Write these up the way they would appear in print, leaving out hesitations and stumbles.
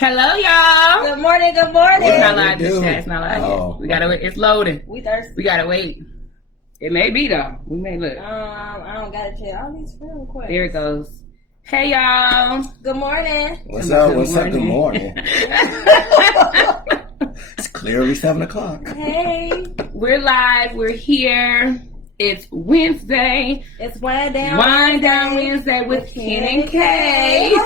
Hello, y'all. Good morning. Good morning. It's not live this chat. It's not live Oh. yet. We gotta wait. It's loading. We thirsty. We gotta wait. It may be though. We may look. I don't got it yet. All these friend requests. There it goes. Hey, y'all. Good morning. What's up? What's up? Good morning. It's clearly 7 o'clock. Hey. We're live. We're here. It's Wednesday. It's Wine Down. Wine Down Wednesday with Ken and Kay.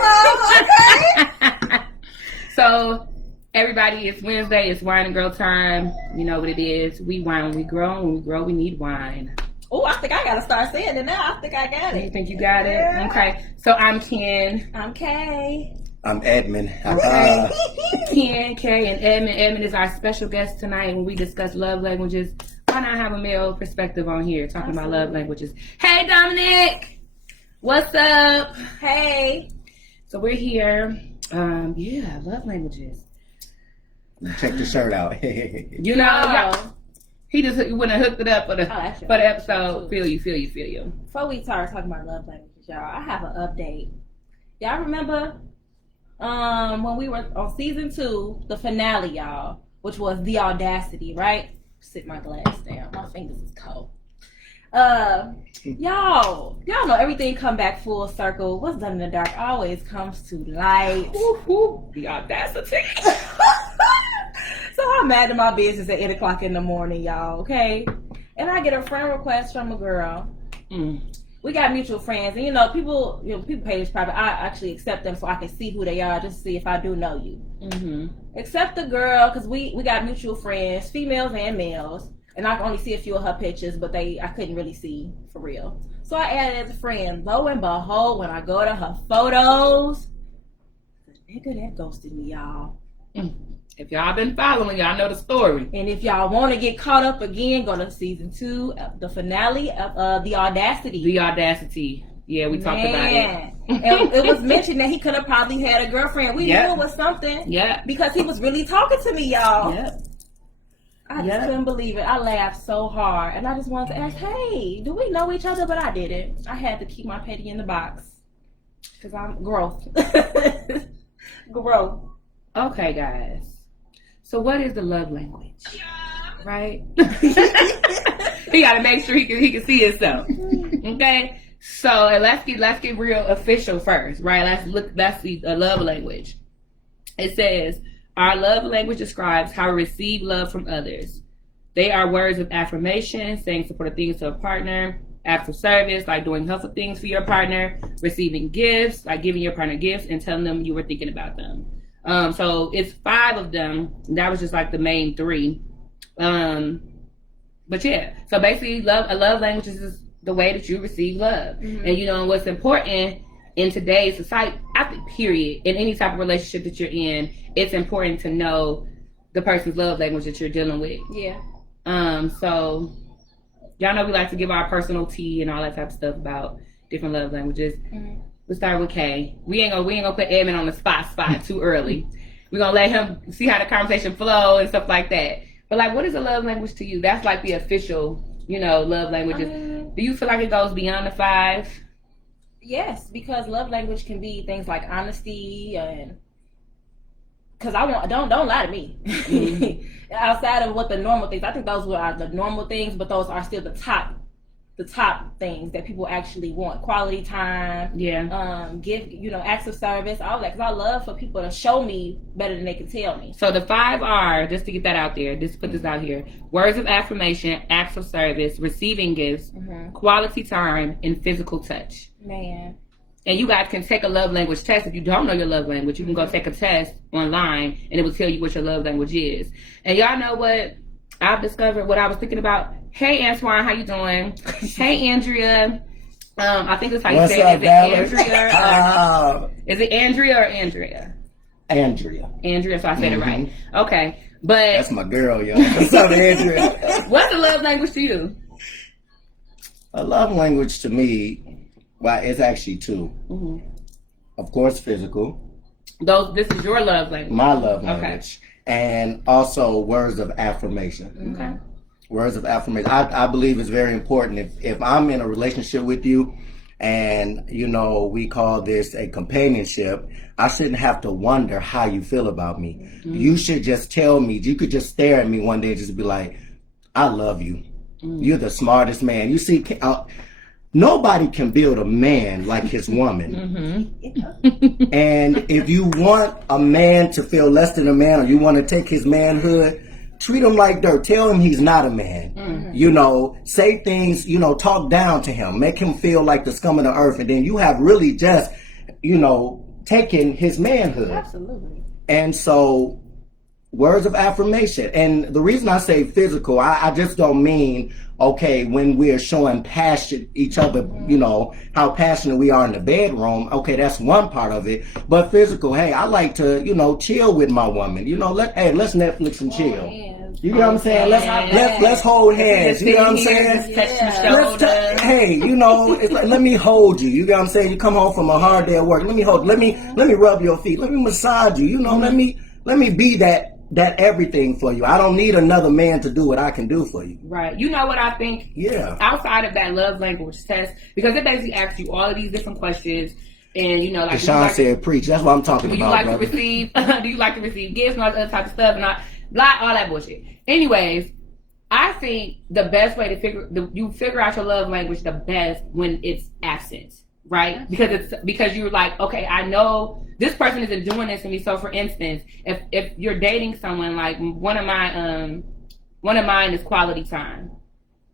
So, everybody, it's Wednesday. It's wine and grow time. You know what it is. We wine, we grow. When we grow, we need wine. Oh, I think I gotta start saying it now. I think I got it. You think you got it? Yeah. Okay. So, I'm Ken. I'm Kay. I'm Edmond. Ken, Kay, and Edmond. Edmond is our special guest tonight when we discuss love languages. Why not have a male perspective on here talking about love languages? Hey, Dominic. What's up? Hey. So, we're here. Yeah, love languages. Check the shirt out. You know, he just went and hooked it up for the episode. Feel you. Before we start talking about love languages, y'all, I have an update. Y'all remember when we were on season 2, the finale, y'all, which was The Audacity, right? Sit my glass down. My fingers is cold. Y'all know everything come back full circle. What's done in the dark always comes to light. The audacity. So I'm mad at my business at 8 o'clock in the morning, y'all, okay? And I get a friend request from a girl. We got mutual friends, and people page private. I actually accept them so I can see who they are, just to see if I do know you. Accept the girl, because we got mutual friends, females and males. And I can only see a few of her pictures, but I couldn't really see for real. So I added as a friend. Lo and behold, when I go to her photos, the nigga that ghosted me, y'all. If y'all been following, y'all know the story. And if y'all want to get caught up again, go to season 2, the finale of The Audacity. The Audacity. Yeah, we talked about it. And it was mentioned that he could have probably had a girlfriend. We knew it was something. Yeah. Because he was really talking to me, y'all. Yep. I just couldn't believe it. I laughed so hard. And I just wanted to ask, hey, do we know each other? But I didn't. I had to keep my petty in the box. Because I'm growth. Growth. Okay, guys. So what is the love language? Right? He got to make sure he can see himself. Okay? So let's get real official first, right? Let's see the love language. It says, our love language describes how we receive love from others. They are words of affirmation, saying supportive things to a partner, acts of service, like doing helpful things for your partner, receiving gifts, like giving your partner gifts and telling them you were thinking about them. So it's 5 of them. That was just like the main 3. But yeah, so basically a love language is the way that you receive love. And what's important in today's society, I think, period, in any type of relationship that you're in, it's important to know the person's love language that you're dealing with. Yeah. So y'all know we like to give our personal tea and all that type of stuff about different love languages. We'll start with Kay. We ain't gonna put Edmond on the spot too early. We're gonna let him see how the conversation flow and stuff like that. But like, what is a love language to you? That's like the official, love languages. Do you feel like it goes beyond the 5? Yes, because love language can be things like honesty and because don't lie to me. Outside of what the normal things, I think those are the normal things, but those are still the top things that people actually want. Quality time, give acts of service, all that. Because I love for people to show me better than they can tell me. So the 5 are, just to get that out there, just put this out here: words of affirmation, acts of service, receiving gifts, quality time, and physical touch. Man. And you guys can take a love language test. If you don't know your love language, you can go take a test online and it will tell you what your love language is. And y'all know what I've discovered, what I was thinking about. Hey, Antoine, how you doing? Hey, Andrea. I think that's how you say it. Is it Andrea? Is it Andrea or Andrea? Andrea, so I said it right. Okay. But that's my girl, y'all. What's up, Andrea? What's the love language to you? A love language to me, well, it's actually 2. Of course, physical. This is your love language. My love language. Okay. And also words of affirmation. Okay. Words of affirmation. I believe it's very important. If I'm in a relationship with you and, you know, we call this a companionship, I shouldn't have to wonder how you feel about me. Mm-hmm. You should just tell me. You could just stare at me one day and just be like, I love you. Mm-hmm. You're the smartest man. You see, nobody can build a man like his woman. Mm-hmm. And if you want a man to feel less than a man, or you want to take his manhood, treat him like dirt. Tell him he's not a man. Mm-hmm. You know, say things, you know, talk down to him. Make him feel like the scum of the earth. And then you have really just, you know, taken his manhood. Absolutely. And so, words of affirmation. And the reason I say physical, I just don't mean, okay, when we're showing passion each other, you know, how passionate we are in the bedroom. Okay, that's one part of it. But physical, hey, I like to, you know, chill with my woman. You know, let's Netflix and chill. You know what I'm saying? Let's hold hands. You know what I'm saying? Hey, you know, it's like, let me hold you. You know what I'm saying? You come home from a hard day at work. Let me hold. Let me rub your feet. Let me massage you. You know, let me be that everything for you. I don't need another man to do what I can do for you. Right. You know what I think? Yeah. Outside of that love language test, because it basically asks you all of these different questions, and you know, like Deshaun said, preach. That's what I'm talking about. Do you like to receive? Do you like to receive gifts and all that other type of stuff, and all that bullshit. Anyways, I think the best way to you figure out your love language the best when it's absent, right? Because you're like, okay, I know this person isn't doing this to me. So, for instance, if you're dating someone, like one of mine is quality time.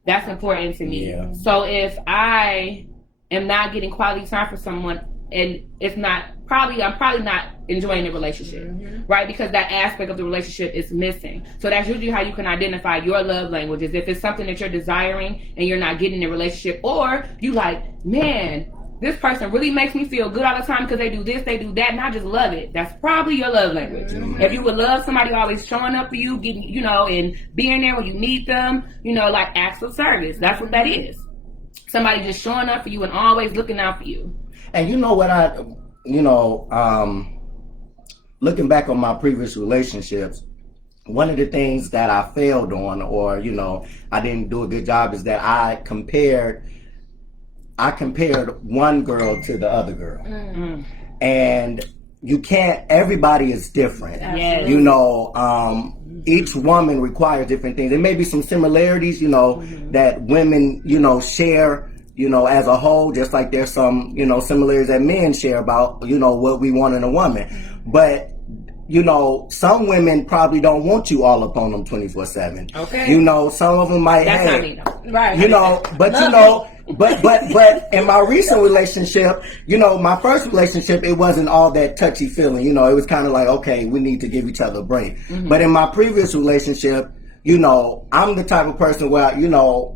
That's important to me. Yeah. So if I am not getting quality time for someone, and I'm probably not enjoying the relationship, right? Because that aspect of the relationship is missing. So that's usually how you can identify your love languages. If it's something that you're desiring and you're not getting in a relationship, or you like, man, this person really makes me feel good all the time because they do this, they do that, and I just love it. That's probably your love language. Mm-hmm. If you would love somebody always showing up for you, getting, you know, and being there when you need them, you know, like acts of service. That's what that is. Somebody just showing up for you and always looking out for you. And you know what looking back on my previous relationships, one of the things that I failed on, or, you know, I didn't do a good job, is that I compared one girl to the other girl. Mm-hmm. And you can't, everybody is different. Yes. You know, each woman requires different things. There may be some similarities, you know, that women, you know, share, you know, as a whole, just like there's some, you know, similarities that men share about, you know, what we want in a woman. But, you know, some women probably don't want you all up on them 24/7. Okay. You know, some of them might have, right. You know, but you know, but in my recent relationship, you know, my first relationship, it wasn't all that touchy feeling. You know, it was kind of like, okay, we need to give each other a break. Mm-hmm. But in my previous relationship, you know, I'm the type of person where, you know,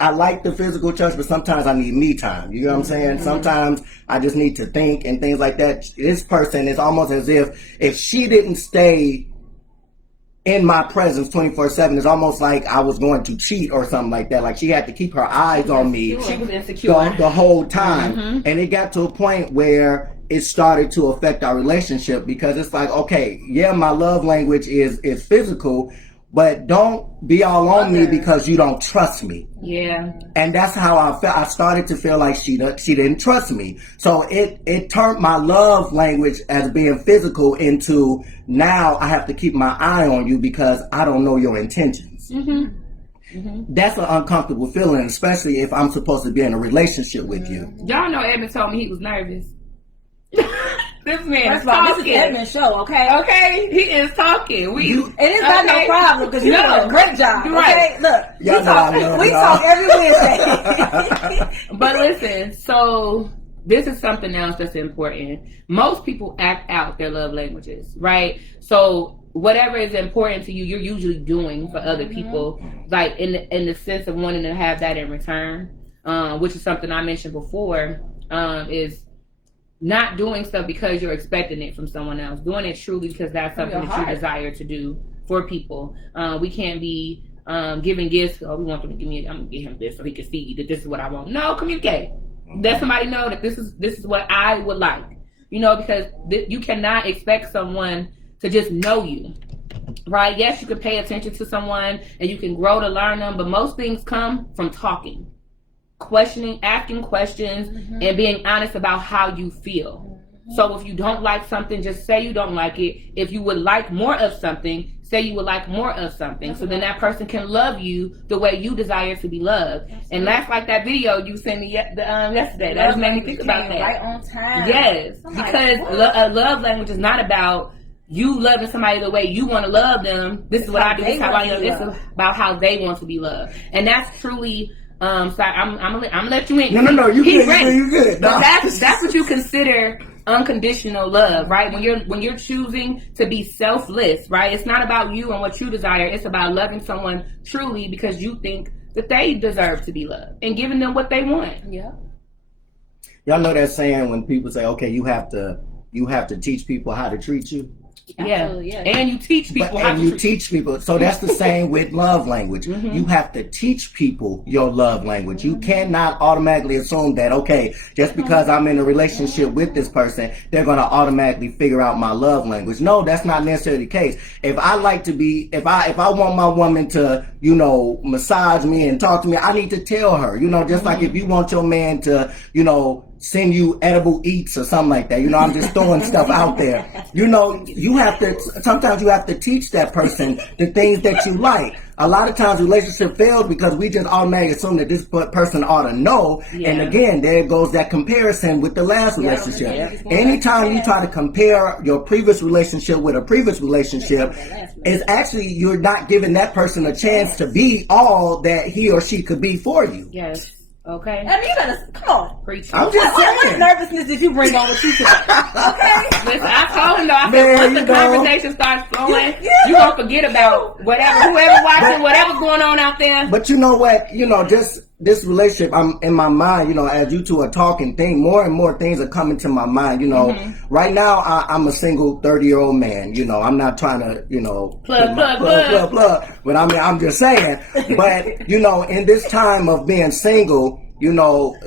I like the physical touch, but sometimes I need me time. You know what I'm saying? Mm-hmm. Sometimes I just need to think and things like that. This person is almost as if she didn't stay in my presence 24/7, it's almost like I was going to cheat or something like that. Like she had to keep her eyes on me. She was insecure the whole time. Mm-hmm. And it got to a point where it started to affect our relationship, because it's like, okay, yeah, my love language is physical, but don't be all on me because you don't trust me. Yeah. And that's how I felt. I started to feel like she didn't trust me. So it turned my love language as being physical into, now I have to keep my eye on you because I don't know your intentions. Mm-hmm. Mm-hmm. That's an uncomfortable feeling, especially if I'm supposed to be in a relationship with you. Y'all know Edmond told me he was nervous. This man is talking. This is Edmond's show, okay? Okay, he is talking. And it's not no problem because you do a great job. Right. Okay, look, we talk every Wednesday. But listen, so this is something else that's important. Most people act out their love languages, right? So whatever is important to you, you're usually doing for other people, like in the sense of wanting to have that in return, which is something I mentioned before, is not doing stuff because you're expecting it from someone else. Doing it truly because that's something that you desire to do for people. We can't be giving gifts. Oh, we want them to give me. I'm gonna give him this so he can see that this is what I want. No, communicate. Let somebody know that this is what I would like. You know, because you cannot expect someone to just know you, right? Yes, you can pay attention to someone and you can grow to learn them, but most things come from talking. asking questions, and being honest about how you feel. So if you don't like something, just say you don't like it. If you would like more of something, say you would like more of something. So then that person can love you the way you desire to be loved. And that's like that video you sent me yesterday. That just made me think about that. Right on time. Yes, because a love language is not about you loving somebody the way you want to love them. This is what I do. This is how I love. It's about how they want to be loved, and that's truly. Sorry, I'm gonna let you in. No. You good. No. But that's what you consider unconditional love, right? When you're choosing to be selfless, right? It's not about you and what you desire. It's about loving someone truly because you think that they deserve to be loved and giving them what they want. Yeah. Y'all know that saying when people say, "Okay, you have to teach people how to treat you." Yeah, and you teach people how to treat teach people. So that's the same with love language. You have to teach people your love language. You cannot automatically assume that, okay, just because I'm in a relationship with this person, they're going to automatically figure out my love language. No, that's not necessarily the case. If I want my woman to, massage me and talk to me, I need to tell her, just like if you want your man to, send you edible eats or something like that. I'm just throwing stuff out there. Sometimes you have to teach that person the things that you like. A lot of times relationship fails because we just automatically assume that this person ought to know. Yeah. And again, there goes that comparison with the last relationship. Anytime you try to compare your previous relationship with a previous relationship, it's actually, you're not giving that person a chance to be all that he or she could be for you. Yes. Okay. I mean, you gotta come on. Preach. I'm just saying. What nervousness did you bring on with you today? Okay. Listen, I told him though. I said once the conversation starts flowing, you gonna forget about whoever watching, whatever's going on out there. But you know what? Just this relationship, I'm in my mind. As you two are talking, more and more things are coming to my mind. Right now I'm a single 30-year-old man. I'm not trying to plug. But I'm just saying. But in this time of being single,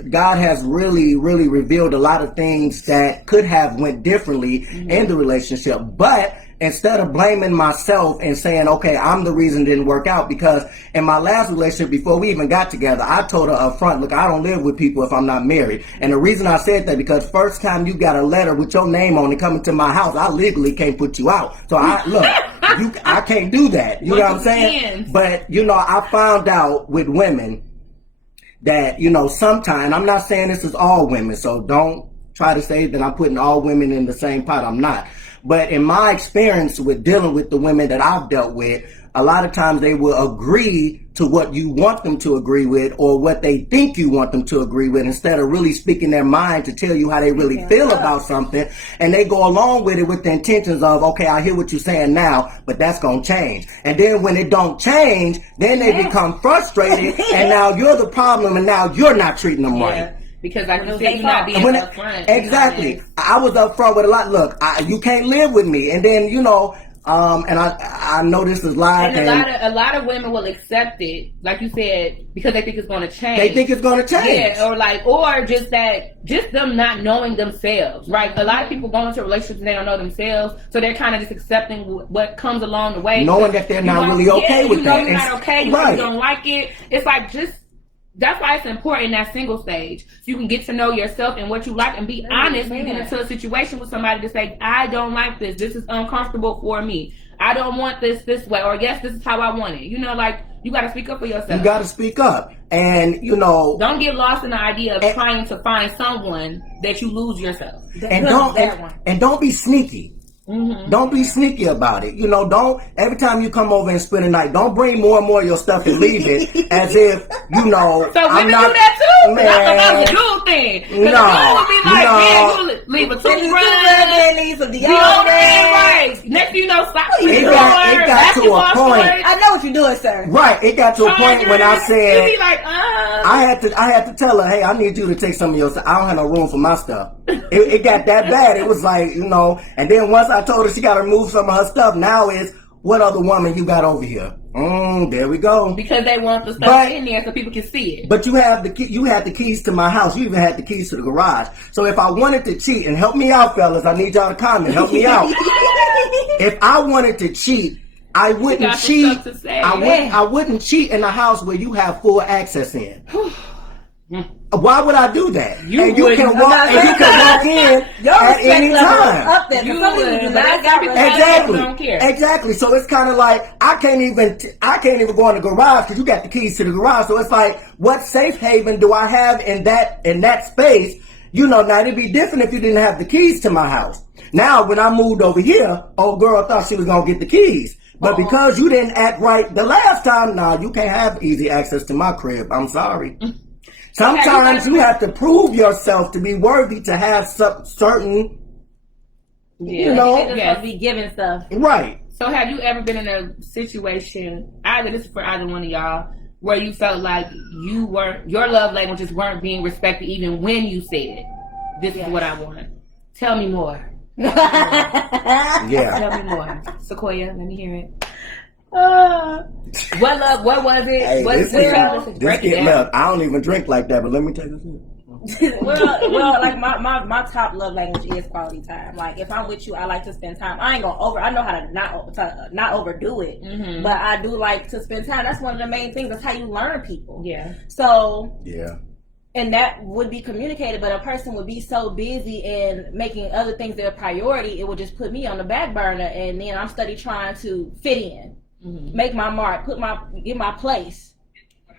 God has really, really revealed a lot of things that could have went differently in the relationship. But instead of blaming myself and saying, okay, I'm the reason it didn't work out, because in my last relationship, before we even got together, I told her up front, look, I don't live with people if I'm not married. And the reason I said that, because first time you got a letter with your name on it coming to my house, I legally can't put you out. So I can't do that. You know what I'm saying? But, I found out with women that, sometimes, I'm not saying this is all women, so don't try to say that I'm putting all women in the same pot. I'm not. But in my experience with dealing with the women that I've dealt with, a lot of times they will agree to what you want them to agree with or what they think you want them to agree with, instead of really speaking their mind to tell you how they really feel about something. And they go along with it with the intentions of, okay, I hear what you're saying now, but that's going to change. And then when it don't change, then they become frustrated and now you're the problem and now you're not treating them right. Because like you said, you're not being upfront. Exactly. I was upfront with a lot. Look, you can't live with me. And then, and I know this is live. And a lot of women will accept it, like you said, because they think it's going to change. They think it's going to change. Yeah, or just them not knowing themselves, right? A lot of people go into relationships and they don't know themselves, so they're kind of just accepting what comes along the way. Knowing that they're not really okay with that. You're not okay. You don't like it. It's like that's why it's important in that single stage. So you can get to know yourself and what you like and be honest when you get into a situation with somebody to say, I don't like this. This is uncomfortable for me. I don't want this way. Or yes, this is how I want it. You got to speak up for yourself. You got to speak up. And, don't get lost in the idea of trying to find someone that you lose yourself. And don't be sneaky. Mm-hmm. Don't be sneaky about it. Don't, every time you come over and spend a night, don't bring more and more of your stuff and leave it as if, So women do that too? Man, I thought that was a dude thing. No. Would be like, you leave a toothbrush, deodorant, right. Next you know, it got to a point. I know what you're doing, sir. Right. It got to a point when I said, you be like, I had to tell her, hey, I need you to take some of your stuff. I don't have no room for my stuff. It got that bad. It was like, and then once I told her she got to remove some of her stuff, now it's, what other woman you got over here? There we go. Because they want the stuff in there so people can see it. But you have the keys to my house. You even had the keys to the garage. So if I wanted to cheat, and help me out, fellas, I need y'all to comment. Help me out. If I wanted to cheat, I wouldn't cheat. I wouldn't cheat in a house where you have full access in. Why would I do that? You and you wouldn't. can walk in at any time. Up there. You Some people do would, not but got Exactly. Don't care. Exactly. So it's kind of like I can't even go in the garage because you got the keys to the garage. So it's like, what safe haven do I have in that space? You know, now it'd be different if you didn't have the keys to my house. Now, when I moved over here, old girl thought she was gonna get the keys. But because you didn't act right the last time, you can't have easy access to my crib. I'm sorry. Sometimes you have to prove yourself to be worthy to have certain, you know, they just supposed to be giving stuff. Right. So have you ever been in a situation, this is for either one of y'all, where you felt like your love languages weren't being respected even when you said, this is what I want? Tell me more. Yeah. Tell me more. Sequoia, let me hear it. What was it? Hey, Break it down. love. I don't even drink like that, but let me tell you well, like my top love language is quality time. Like if I'm with you, I like to spend time. I ain't gonna I know how to not overdo it, but I do like to spend time. That's one of the main things. That's how you learn people. Yeah. So yeah. And that would be communicated, but a person would be so busy in making other things their priority, it would just put me on the back burner, and then I'm steady trying to fit in, make my mark, get my place.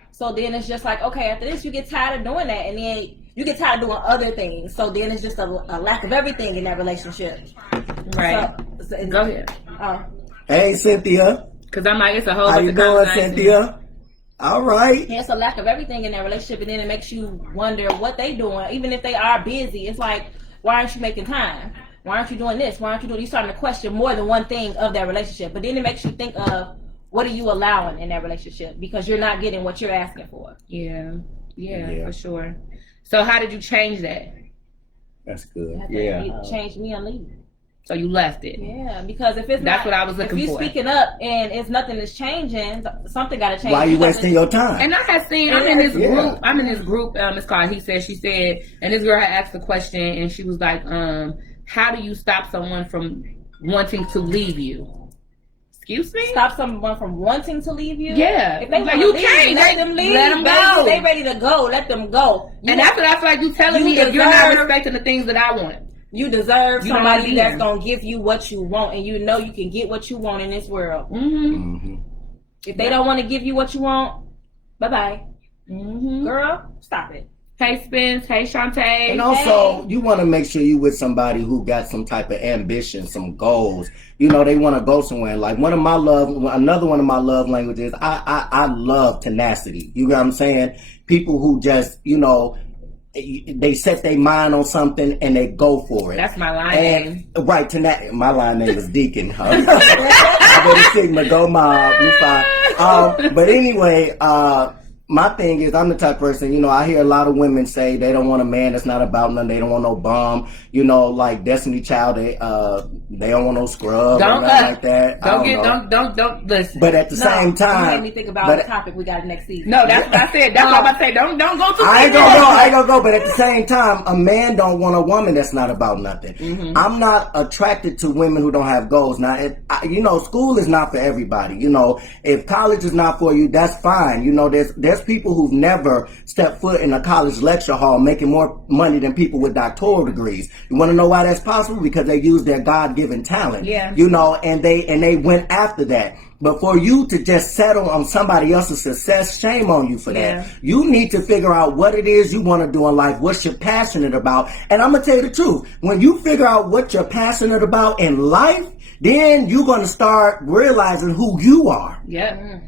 So then it's just like, okay, after this, you get tired of doing that, and then you get tired of doing other things. So then it's just a lack of everything in that relationship. Right. So, go ahead. Hey, Cynthia. Because I'm like, it's a whole How you doing, Cynthia? All right. Yeah, it's a lack of everything in that relationship, and then it makes you wonder what they doing. Even if they are busy, it's like, why aren't you making time? Why aren't you doing this? Why aren't you doing? You're starting to question more than one thing of that relationship. But then it makes you think of, what are you allowing in that relationship? Because you're not getting what you're asking for. Yeah, for sure. So how did you change that? That's good. It changed me and leave. So you left it. Yeah, because if that's what I was looking for. If you speaking up and it's nothing is changing, something got to change. Why are you wasting your time? And I had seen, I'm in this group. It's called He Said, She Said, and this girl had asked a question, and she was like, how do you stop someone from wanting to leave you? Excuse me? Stop someone from wanting to leave you? Yeah. If they like, you can't. Let them leave. Let them go. They ready to go. Let them go. And that's what I feel like you telling me, if you're not respecting the things that I want. You deserve somebody that's going to give you what you want, and you know you can get what you want in this world. If they don't want to give you what you want, bye-bye. Girl, stop it. Hey, Spence. Hey, Shantae. And also, you want to make sure you with somebody who got some type of ambition, some goals. You know, they want to go somewhere. Like another one of my love languages, I love tenacity. You know what I'm saying? People who just, you know, they set their mind on something and they go for it. That's my line name. Right, my line name is Deacon. I go to Sigma, go mob, you fine. But anyway, my thing is, I'm the type of person, you know, I hear a lot of women say they don't want a man that's not about nothing. They don't want no bum. You know, like Destiny Child, they don't want no scrub or nothing like that. Don't listen. But at the same time, you made me think about the topic we got next season. No, that's what I said. That's what I'm about to say. Don't go too. I ain't gonna go. But at the same time, a man don't want a woman that's not about nothing. I'm not attracted to women who don't have goals. Now, you know, school is not for everybody. You know, if college is not for you, that's fine. You know, there's people who've never stepped foot in a college lecture hall making more money than people with doctoral degrees. You want to know why that's possible? Because they use their God-given talent. Yeah. You know, and they went after that. But for you to just settle on somebody else's success, shame on you for that. Yeah. You need to figure out what it is you want to do in life, what you're passionate about. And I'm going to tell you the truth. When you figure out what you're passionate about in life, then you're going to start realizing who you are. Yeah.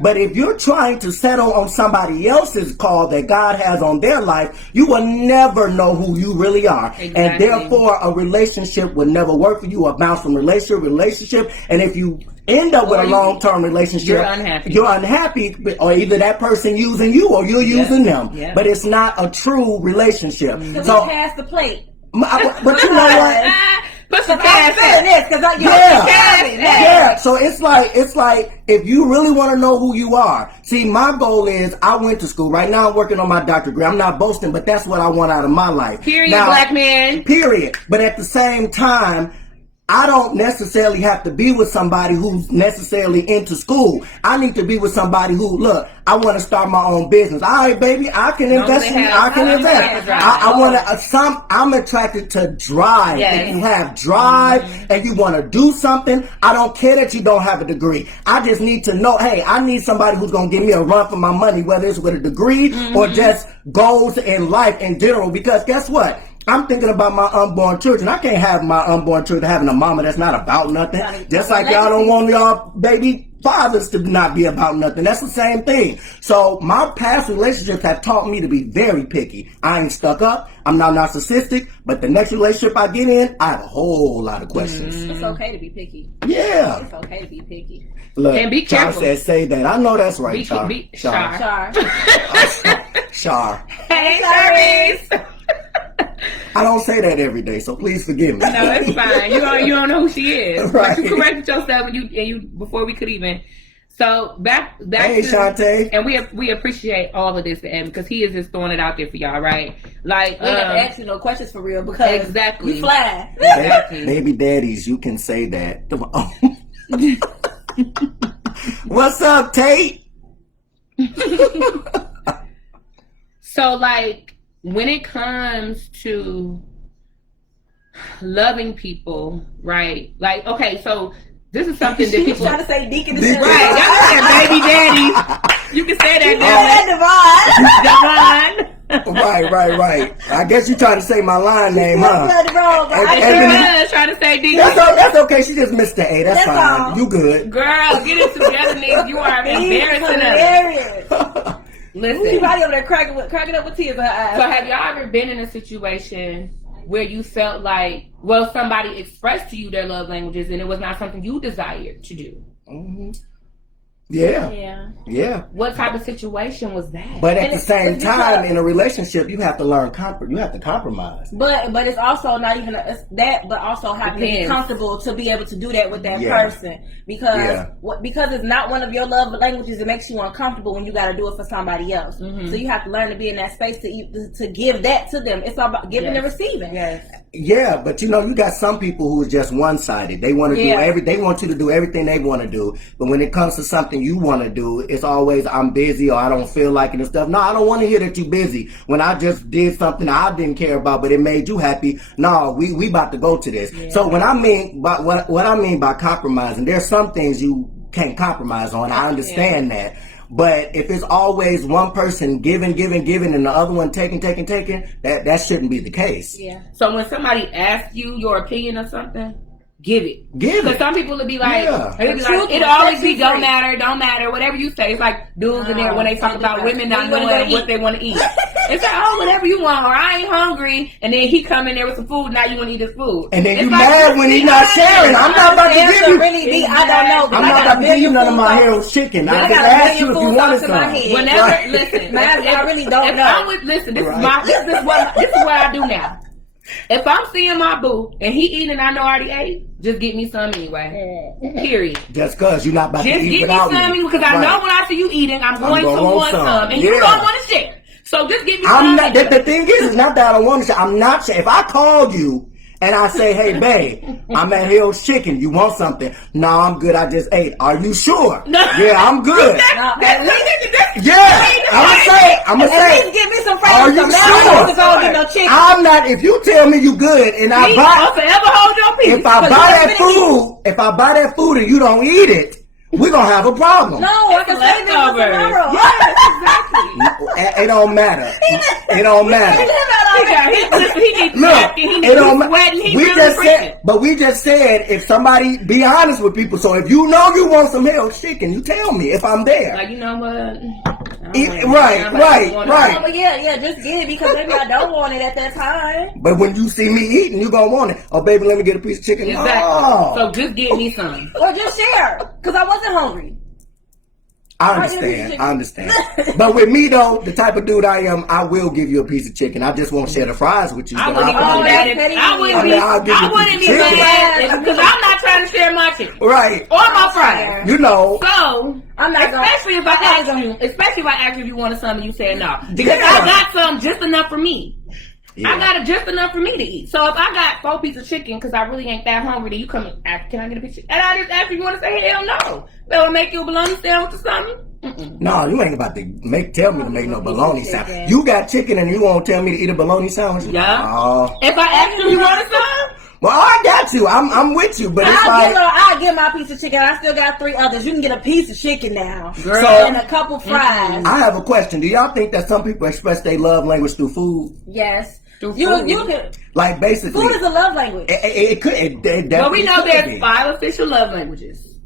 But if you're trying to settle on somebody else's call that God has on their life, you will never know who you really are. Exactly. And therefore, a relationship will never work for you. A bounce from relationship. And if you end up with a long-term relationship, you're unhappy, or either that person using you or you're using them. Yeah. But it's not a true relationship. So pass the plate. But you know what? Yeah. So it's like if you really want to know who you are. See, my goal is I went to school. Right now I'm working on my doctorate degree. I'm not boasting, but that's what I want out of my life. Period, now, black man. Period. But at the same time, I don't necessarily have to be with somebody who's necessarily into school. I need to be with somebody who, look, I want to start my own business. All right, baby, I can invest in you. I can invest. I want to, I'm attracted to drive. Yes. If you have drive and you want to do something, I don't care that you don't have a degree. I just need to know, hey, I need somebody who's going to give me a run for my money, whether it's with a degree or just goals in life in general. Because guess what? I'm thinking about my unborn children. I can't have my unborn children having a mama that's not about nothing. Just like y'all don't want y'all baby fathers to not be about nothing. That's the same thing. So my past relationships have taught me to be very picky. I ain't stuck up. I'm not narcissistic. But the next relationship I get in, I have a whole lot of questions. It's okay to be picky. Yeah. It's okay to be picky. Look, And be careful. Char said, say that. I know that's right, Char. Char. Char. Hey, Charisse. I don't say that every day, so please forgive me. No, it's fine. You don't know who she is. Right. But you corrected yourself and you before we could even. So back Hey, to Shantae. and we appreciate all of this to Edmond because he is just throwing it out there for y'all, right? Like We have to ask you no questions for real because exactly. you fly. Exactly. Baby daddies, you can say that. What's up, Tate? So like when it comes to loving people, right? Like, okay, so this is something that She's people trying to say deacon and Deacon. shit. right, y'all got baby daddy. You can say that That divine. Devon. Right. I guess you trying to say my line name, huh? Wrong, but I Ebony- can't- was trying to say D. That's okay. She just missed the A. That's That's fine. all. You good. Girl, get it together, nigga. You are He's embarrassing us. hilarious. Listen. Everybody over there cracking up with tears in her eyes. So have y'all ever been in a situation where you felt like, well, somebody expressed to you their love languages and it was not something you desired to do? Mm-hmm. Yeah. Yeah. What type of situation was that? But at And the it's same because- time, in a relationship, you have to learn you have to compromise. But it's also not even it's that, but also having to be Depends. comfortable to be able to do that with that Yeah. person because because it's not one of your love languages. It makes you uncomfortable when you got to do it for somebody else. Mhm. So you have to learn to be in that space to give that to them. It's all about giving Yes. and receiving. Yes. Yeah, but you got some people who are just one-sided. They want to they want you to do everything they want to do. But when it comes to something you want to do, it's always I'm busy or I don't feel like it and stuff. No, I don't want to hear that you're busy. When I just did something I didn't care about, but it made you happy. No, we about to go to this. Yeah. So when I mean by what I mean by compromising, there's some things you can't compromise on. I understand that. But if it's always one person giving, and the other one taking, that shouldn't be the case. Yeah. So when somebody asks you your opinion or something, give it. Give Because it. some people will be like, Yeah. it'll always be don't matter, whatever you say. It's like dudes in there when they talk about women not knowing what they want to eat. It's like, oh, whatever you want, or I ain't hungry, and then he come in there with some food, now you want to eat his food. And then It's you like, mad when he's not sharing. I'm not about to give you. Really be, I don't know. 'cause I'm I not got about to give you none of food my thoughts. Harold's chicken. I I got just a asked million you if you food wanted thoughts in my some. head. Whenever, Right. listen, I really don't if know. I'm with, listen, this Right. is what I do now. If I'm seeing my boo and he eating and I know I already ate, just get me some anyway. Period. Just cause you're not about Just to eat get me without some me. because I know when I see you eating, I'm going to gonna want want some. some. And you Yeah. don't want to share. So just give me I'm some. not. The thing is, it's not that I don't want to share. I'm not share. If I called you and I say, hey, babe, I'm at Hill's Chicken. You want something? No, I'm good. I just ate. Are you sure? No. Yeah, I'm good. Yeah, I'm gonna At say. least give me some Are friends. you Some sure? if I don't get no chicken. I'm not. If you tell me you good and I I'll buy, forever hold your peace. if I buy that food and you don't eat it, we're gonna have a problem. No, I can save it for leftovers. tomorrow. Yes, exactly. It don't matter. It don't matter. He needs Look, it don't matter. sweating. He We really just freaking. said, but we just said if somebody be honest with people. So if you know you want some Hill's Chicken, you tell me if I'm there. Like, you know what? Right. Oh, but yeah, just get it because maybe I don't want it at that time. But when you see me eating, you gonna want it. Oh, baby, let me get a piece of chicken. Exactly. Oh. So just get me some. Or just share because I wasn't hungry. I understand. But with me though, the type of dude I am, I will give you a piece of chicken. I just won't share the fries with you. I but wouldn't I'll even probably- do that. petty. I wouldn't be chicken. mad because I'm not trying to share my chicken Right. or my fries. You know. So I'm not gonna. especially if I ask you, if you wanted some and you said no, because Yeah. I got some just enough for me. Yeah. I got just enough for me to eat. So if I got 4 pieces of chicken because I really ain't that hungry, then you come and ask, can I get a piece of chicken? And I just ask you want to say, hell no. They'll make you a bologna sandwich or something. Mm-mm. No, you ain't about to tell me to make no bologna sandwich. You got chicken and you won't tell me to eat a bologna sandwich? Yeah. Oh. If I ask you want some? Well, I got you. I'm with you, but it's I get my piece of chicken. I still got 3 others. You can get a piece of chicken now, girl, and a couple fries. I have a question. Do y'all think that some people express their love language through food? Yes. Through You food. could. Like basically, Food is a love language. It could. It definitely Well, we know could there's be. 5 official love languages.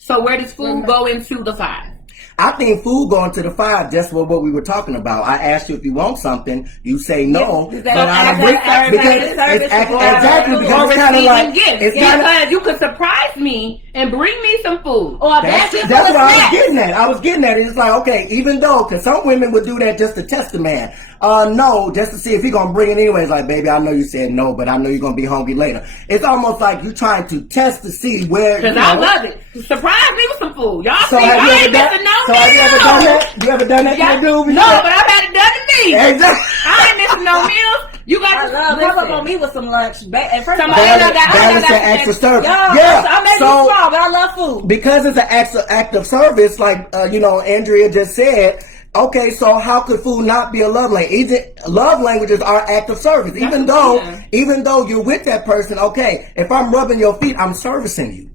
So where does food go into the 5? I think food going to the 5, just what we were talking about. I asked you if you want something, you say no, Yes, but I agree exactly because it's kind of like it's kind of. Because you could surprise me and bring me some food. Or That's what I was getting at. I was getting at it. It's like, okay, even though, because some women would do that just to test the man. No, just to see if he gonna bring it anyways. Like, baby, I know you said no, but I know you're gonna be hungry later. It's almost like you trying to test to see where. Because I love it. Surprise me with some food. Y'all So see, have you I ever ain't done? missing no So have you ever done that? You ever done that to a dude before? No, but I've had it done to me. Exactly. I ain't missing no meals. You got I to love come up on me with some lunch. At first, Somebody Balance and act for service. I may be small, but I love food. Because it's an act of service, like Andrea just said. Okay, so how could food not be a love language? Love languages are act of service. Even though you're with that person, okay, if I'm rubbing your feet, I'm servicing you.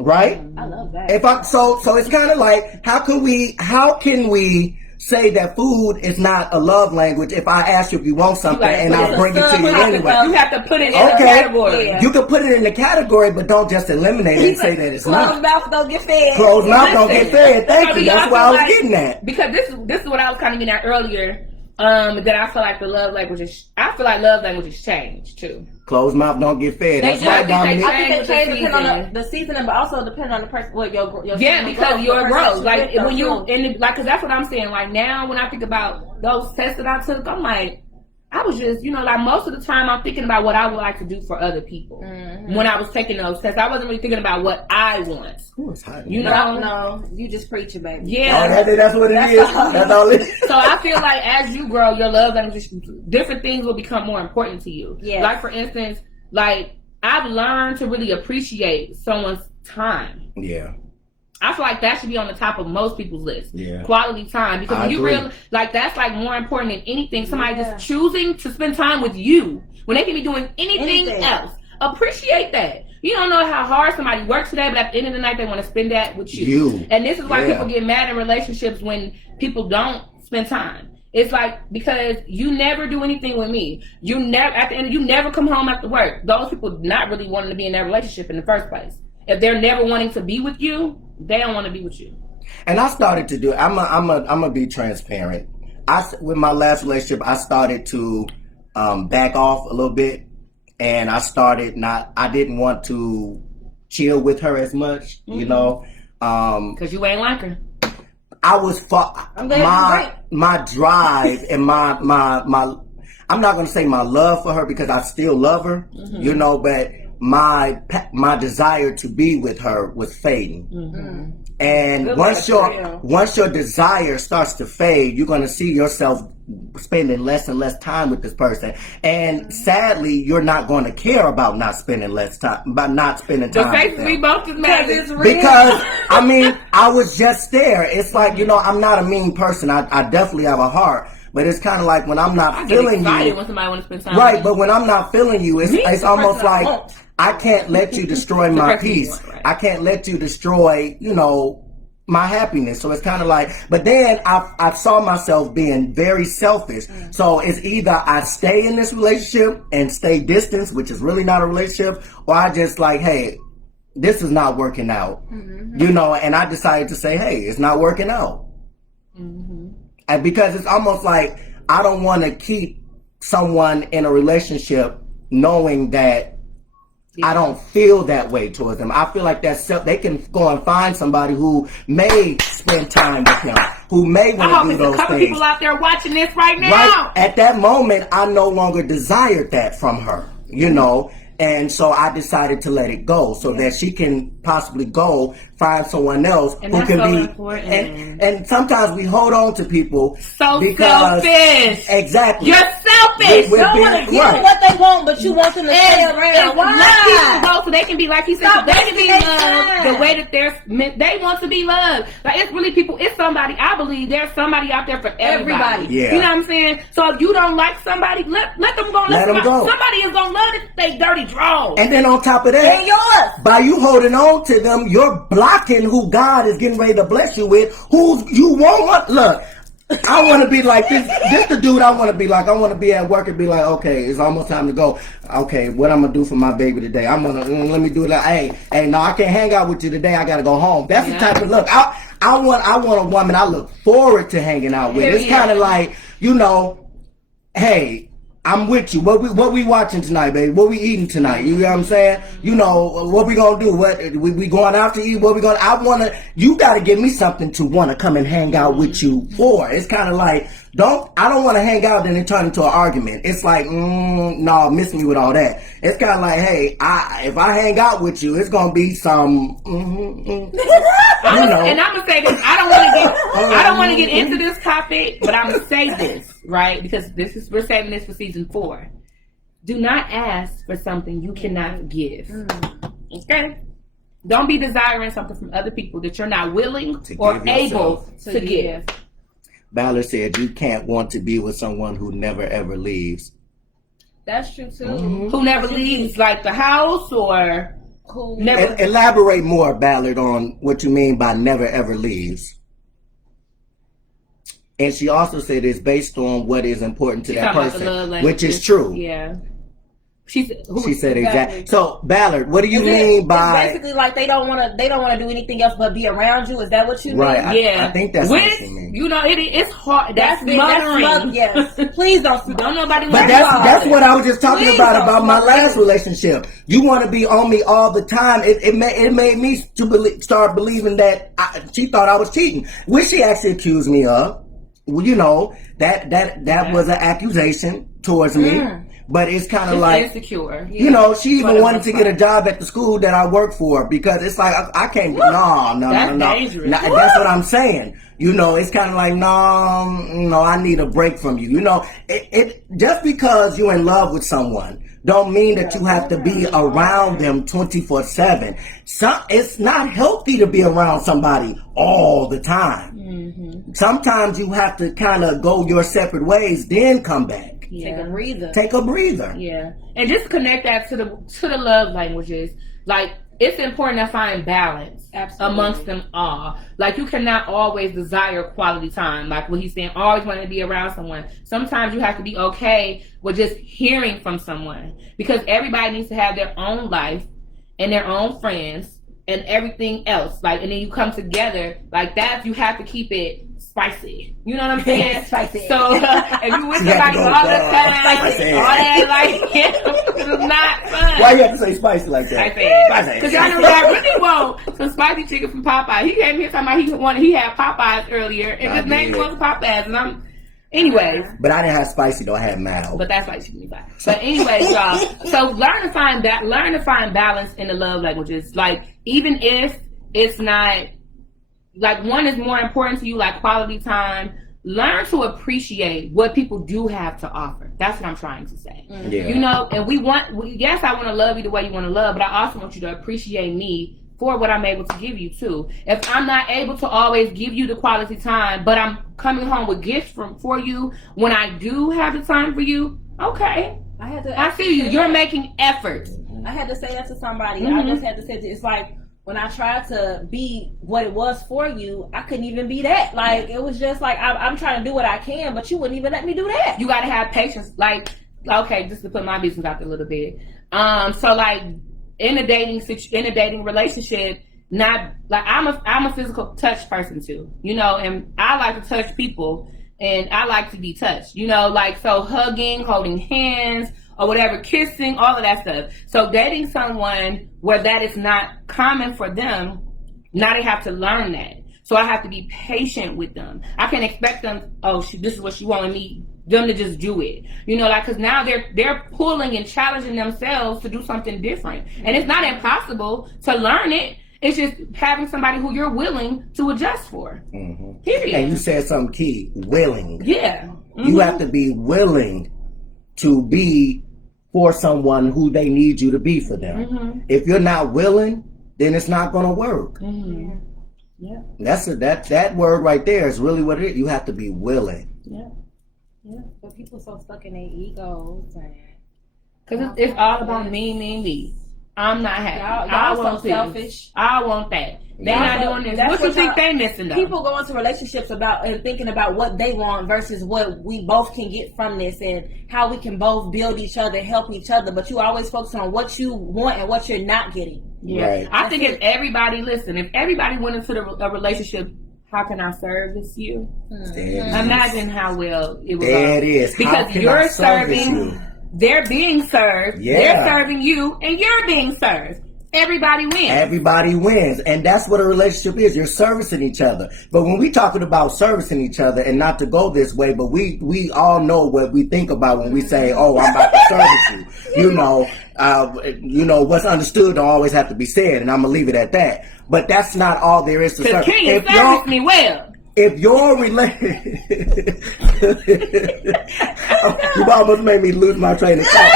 Right? I love that. If I so it's kind of like how can we say that food is not a love language if I ask you if you want something and I bring it to you anyway? You have to put it in a category. Yeah. You can put it in the category, but don't just eliminate it and say that it's not. Closed mouth don't get fed. Closed mouth don't get fed. Thank you. That's what I was getting at. Because this is what I was kind of getting at earlier. That I feel like love languages change too. Closed mouth don't get fed. That's right, Dominic. I think they change depending on the seasoning, but also depending on the person. What your because your growth, like when you in like, because that's what I'm saying. Like now, when I think about those tests that I took, I'm like, I was just, like most of the time I'm thinking about what I would like to do for other people. Mm-hmm. When I was taking those tests, I wasn't really thinking about what I want. Ooh, it's hot. No, you just preaching, baby. Yeah. That's what it is. That's all it is. So I feel like as you grow, your love language, different things will become more important to you. Yeah. Like for instance, like I've learned to really appreciate someone's time. Yeah. I feel like that should be on the top of most people's list. Yeah. Quality time. Because when you really, like, that's like more important than anything. Somebody just choosing to spend time with you when they can be doing anything else. Appreciate that. You don't know how hard somebody works today, but at the end of the night, they want to spend that with you. And this is why people get mad in relationships when people don't spend time. It's like, because you never do anything with me. You never come home after work. Those people not really wanting to be in that relationship in the first place. If they're never wanting to be with you, they don't want to be with you. And I started to do. I'm gonna be transparent. With my last relationship, I started to back off a little bit, and I didn't want to chill with her as much, because you ain't like her. I was my drive and my I'm not gonna say my love for her because I still love her, but my desire to be with her was fading. Mm-hmm. And once your desire starts to fade, you're going to see yourself spending less and less time with this person. And sadly, you're not going to care about not spending time with them. The faces we both just made. Because, I was just there. It's like, I'm not a mean person. I definitely have a heart. But it's kind of like when I'm not feeling you. When somebody wants to spend time right, with but when I'm not feeling you, it's almost like I can't let you destroy my peace. I can't let you destroy, my happiness. So it's kind of like, but then I saw myself being very selfish. Mm-hmm. So it's either I stay in this relationship and stay distant, which is really not a relationship, or I just like, hey, this is not working out. Mm-hmm. And I decided to say, hey, it's not working out. Mm-hmm. And because it's almost like I don't want to keep someone in a relationship knowing that I don't feel that way towards them. I feel like they can go and find somebody who may spend time with him, who may want to do those things. A couple people out there watching this right now. Right at that moment, I no longer desired that from her, And so I decided to let it go so that she can possibly go find someone else And who that's can so be important. and sometimes we hold on to people So because selfish. Exactly. You're selfish. We're don't want to being- give them what they want, but you want them to stay around. Let people Why? go so they can be, like he said, Stop so they can be wasting their loved time. the way that they want to be loved. Like, it's really people, it's somebody, I believe there's somebody out there for everybody. Yeah. You know what I'm saying? So if you don't like somebody, let them go. Let them go. Somebody is going to love it, they dirty draws. And then on top of They're that, yours. by you holding on to them, you're blocking who God is getting ready to bless you with. Who you won't look. I want to be like this. This the dude I want to be like. I want to be at work and be like, okay, it's almost time to go. Okay, what I'm gonna do for my baby today? I'm gonna let me do it. Like, hey, no, I can't hang out with you today. I gotta go home. That's the type of look. I want a woman I look forward to hanging out with. It's kind of like, you know, hey, I'm with you. What we watching tonight, baby? What we eating tonight? You know what I'm saying? You know, what we gonna do? What we going out to eat? You gotta give me something to want to come and hang out with you for. It's kind of like, I don't want to hang out and it turn into an argument. It's like, no, miss me with all that. It's kind of like, hey, if I hang out with you, it's gonna be some, you know. And I'm gonna say this. I don't want to get into this topic, but I'm gonna say this, right? Because we're saving this for season 4. Do not ask for something you cannot give. Okay? Don't be desiring something from other people that you're not willing or able to give. Ballard said, you can't want to be with someone who never ever leaves. That's true too. Who never leaves, like the house, or Who never. Elaborate more, Ballard, on what you mean by never ever leaves. And she also said it's based on what is important to that person, which is true. Yeah. She said exactly. So, Ballard, what do you mean by? It's basically like they don't want to do anything else but be around you. Is that what you mean? Right. Yeah. I think that's what you mean. You know, it's hard. That's smothering. smothering. Yes. Please don't nobody. But that's what I was just talking about my last me. relationship. You want to be on me all the time. It made me start believing that she thought I was cheating, which she actually accused me of. Well, you know, that was an accusation towards me. But it's kind of like insecure. You know, she even wanted to get a job at the school that I work for because it's like I can't. No. Dangerous. That's what I'm saying. You know, it's kind of like no, I need a break from you. You know, it just because you're in love with someone don't mean that you have to be around them 24/7. It's not healthy to be around somebody all the time. Sometimes you have to kind of go your separate ways, then come back. Yeah. Take a breather. Yeah, and just connect that to the love languages. Like, it's important to find balance amongst them all. Like, you cannot always desire quality time. Like what he's saying, always wanting to be around someone. Sometimes you have to be okay with just hearing from someone, because everybody needs to have their own life and their own friends and everything else. Like, and then you come together like that. You have to keep it spicy. You know what I'm saying? Spicy. So if you with somebody all the time, all that, like, it's not fun. Why you have to say spicy like that? Spicy. Because y'all know that I really want some spicy chicken from Popeye. He came here talking about he had Popeyes earlier, and his name was Popeyes, and anyways. But I didn't have spicy though. I had mild. But that's like chicken pie. But anyways, y'all. So learn to find balance in the love languages. Like, even if it's not. Like, one is more important to you, like quality time. Learn to appreciate what people do have to offer. That's what I'm trying to say. Yeah. You know, and yes, I want to love you the way you want to love, but I also want you to appreciate me for what I'm able to give you too. If I'm not able to always give you the quality time, but I'm coming home with gifts for you when I do have the time for you, okay. I see you. You're making effort. I had to say that to somebody. I just had to say it's like, when I tried to be what it was for you, I couldn't even be that. Like, it was just like, I'm trying to do what I can, but you wouldn't even let me do that. You got to have patience. Like, okay, just to put my business out there a little bit. So like, in a dating relationship, not like I'm a physical touch person too, you know, and I like to touch people and I like to be touched, you know, like, so hugging, holding hands, or whatever, kissing, all of that stuff. So dating someone where that is not common for them, now they have to learn that. So I have to be patient with them. I can't expect them, this is what she wanted them to just do it. You know, like, because now they're pulling and challenging themselves to do something different. And it's not impossible to learn it. It's just having somebody who you're willing to adjust for. Mm-hmm. Period. And you said something key, willing. Yeah. Mm-hmm. You have to be willing to be for someone who they need you to be for them. Mm-hmm. If you're not willing, then it's not going to work. Mm-hmm. Yeah. That word right there is really what it is. You have to be willing. Yeah. Yeah. But people so stuck in their egos and because it's all about me. I'm not happy. Y'all I so want selfish. this. I want that. They're not doing this. What you think they missing though? People go into relationships about and thinking about what they want versus what we both can get from this and how we can both build each other, help each other. But you always focus on what you want and what you're not getting. Yeah. Right. I think if everybody went into a relationship, how can I service you? Imagine how well it would go. There it is. Because you're serving, they're being served, they're serving you, and you're being served. Everybody wins. Everybody wins. And that's what a relationship is. You're servicing each other. But when we talking about servicing each other, and not to go this way, but we all know what we think about when we say, oh, I'm about to service you. You know, what's understood don't always have to be said, and I'm going to leave it at that. But that's not all there is to service. Can you service me well? If your you almost made me lose my train of thought.